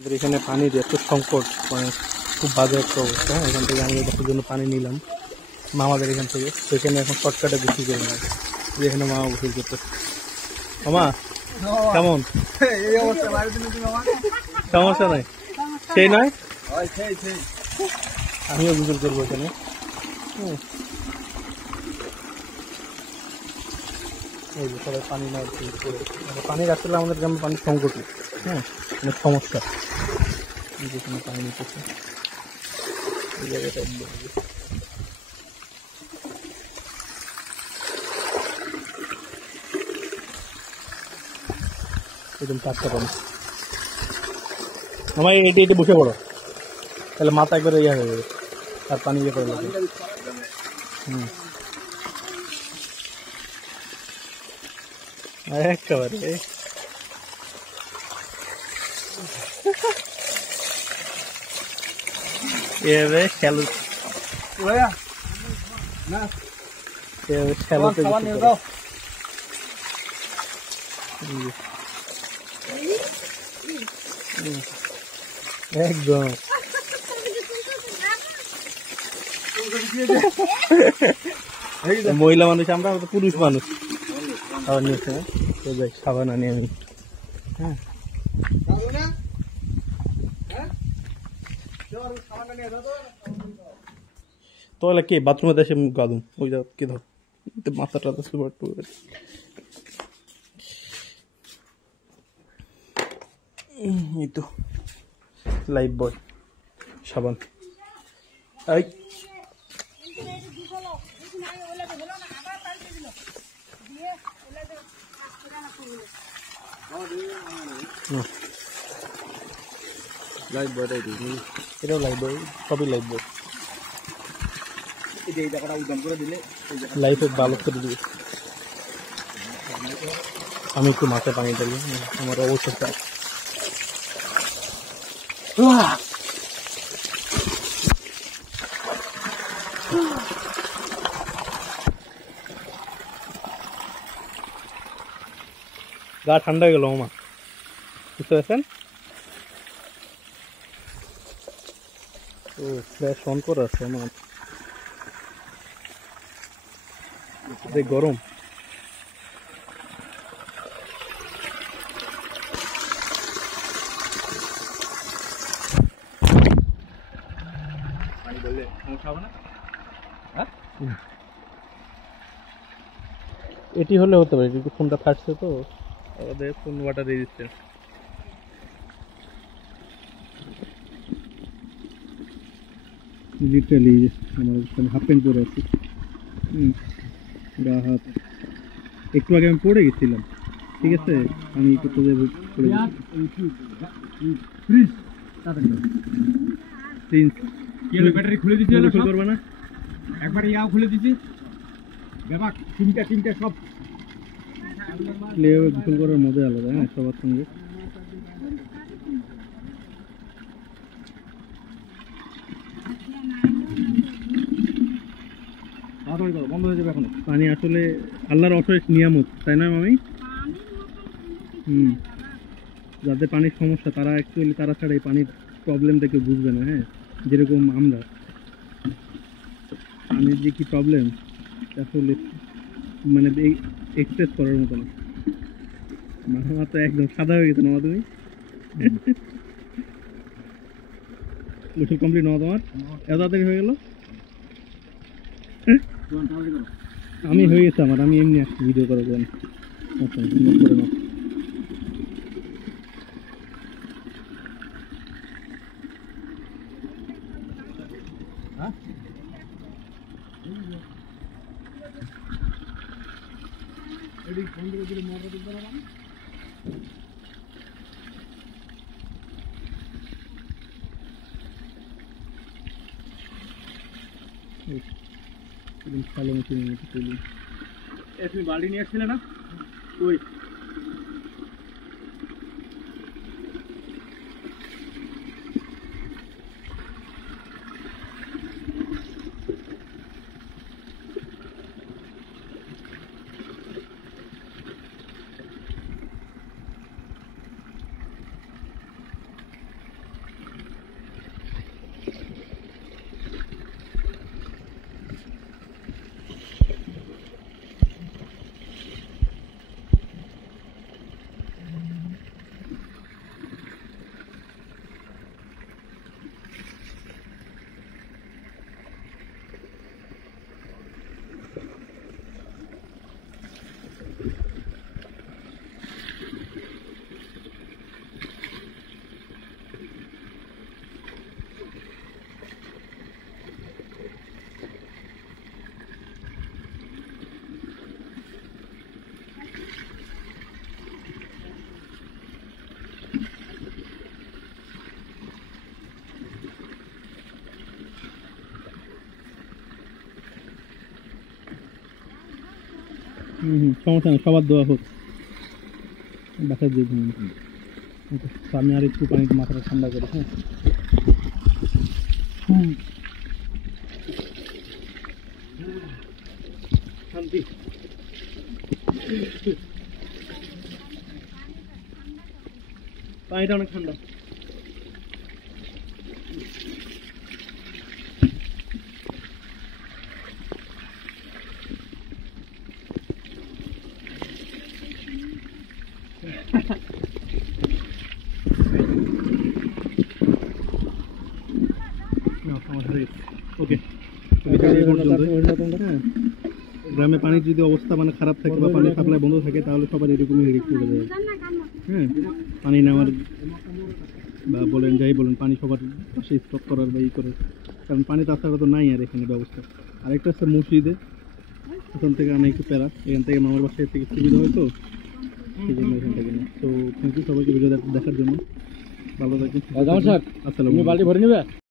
এখানে পানির এত সংকট, মানে খুব বাজে একটা অবস্থা। এখান থেকে আমি দেখার জন্য পানি নিলাম মামাদের এখান থেকে। তো এখানে এখন শর্টকাটে গোসল করে নেয়, এখানে মামা গোসল করতে। মামা কেমন? সমস্যা নাই, সেই নয় আমিও গোসল করবো এখানে। এই যে সবাই পানি নেওয়ার করে, পানির আসলে আমাদের গ্রামে পানির সংকট, হ্যাঁ অনেক সমস্যা। যেখানে পানি নিতেছে এই জায়গাটা একদম টাটকা পানি। আমার এটি এটি বসে পড়ো, তাহলে মাথা একবারে ইয়ে হয়ে যাবে, আর পানি ইয়ে করে লাগে। একেবারে এভাবে খেলো, খেলোতে একদম মহিলা মানুষ, আমরা তো পুরুষ মানুষ। আবার নিয়েছে যাই সাবান আনি আমি। হ্যাঁ তাহলে কি বাথরুমে দেশে মুখ গাদুম ওই যা কি ধর মাথাটা সুপার টু। এই তো লাইফ বয় সাবান। এই লাইফ বয়টাই দিই, এটাও লাইফ বয়, সবই লাইফ বয়। এই জায়গাটা উদ্যান করে দিলে লাইফে ভালো করে দিবে। আমি একটু মাথায় পানি ঢালি, আমার অবস্থা গা ঠান্ডা হয়ে গেল মামা, বুঝতে পারছেন? ও ফ্ল্যাশ অন করে আছে আমার, গরম। এটি হলে হতে পারে, কিন্তু ফোনটা ফাটছে তো, আমাদের ফোন ওয়াটার রেজিস্ট্যান্স। লিটারালি আমার হাফ প্যান্ট পরে আছি, গা হাত। একটু আগে আমি পড়ে গেছিলাম, ঠিক আছে, আমি করতে যাবো পড়ে ব্যাটারি খুলে দিচ্ছি, করবে না একবার ইয়াও খুলে দিচ্ছি, ব্যাপার চিমটা সব গোসল করার মজা আলাদা। হ্যাঁ সবার সঙ্গে বন্ধ হয়ে যাবে এখন পানি। আসলে আল্লাহর অশেষ নিয়ামত, তাই না মামি? যাদের পানির সমস্যা তারা অ্যাকচুয়ালি তারা ছাড়া এই পানির প্রবলেমটা কেউ বুঝবে না। হ্যাঁ যেরকম আমরা, পানির যে কি প্রবলেম আসলে মানে এক্সপ্রেস করার মতো না। মামা তো একদম সাদা হয়ে গেছে। মামা তুমি গোসল কমপ্লিট নাও তোমার? এত তাড়াতাড়ি হয়ে গেল? আমি হয়ে গেছে আমার, আমি এমনি আসছি ভিডিও করার জন্য। আচ্ছা করে নাও। তুমি বাড়ি নিয়ে আসছিলে না? ওই সমস্যা নেই, সবার দোয়া হোক বাসার দিয়ে ঘুম। ওকে, তো আমি আর একটু পানিতে মাথাটা ঠান্ডা করি। হ্যাঁ, শান্তি। পানিটা অনেক ঠান্ডা। ওকে, গ্রামে পানির যদি অবস্থা মানে খারাপ থাকে বা পানির সাপ্লাই বন্ধ থাকে তাহলে সবার এরকমই হেরিক চলে যায়। হ্যাঁ, পানি নেওয়ার বা বলেন যাই বলেন পানি সবার পাশে স্টক করার বা ই করে, কারণ পানি তাছাড়া তো নাই আর এখানে ব্যবস্থা। আরেকটা হচ্ছে মসজিদে, ওখান থেকে আনা একটু প্যারা, এখান থেকে মামার বাসায় থেকে সুবিধা হয় তো সেই জন্য এখান থেকে না। তো থ্যাংক ইউ সবাইকে ভিডিও দেখার জন্য। ভালো থাকবেন। আসসালামু আলাইকুম।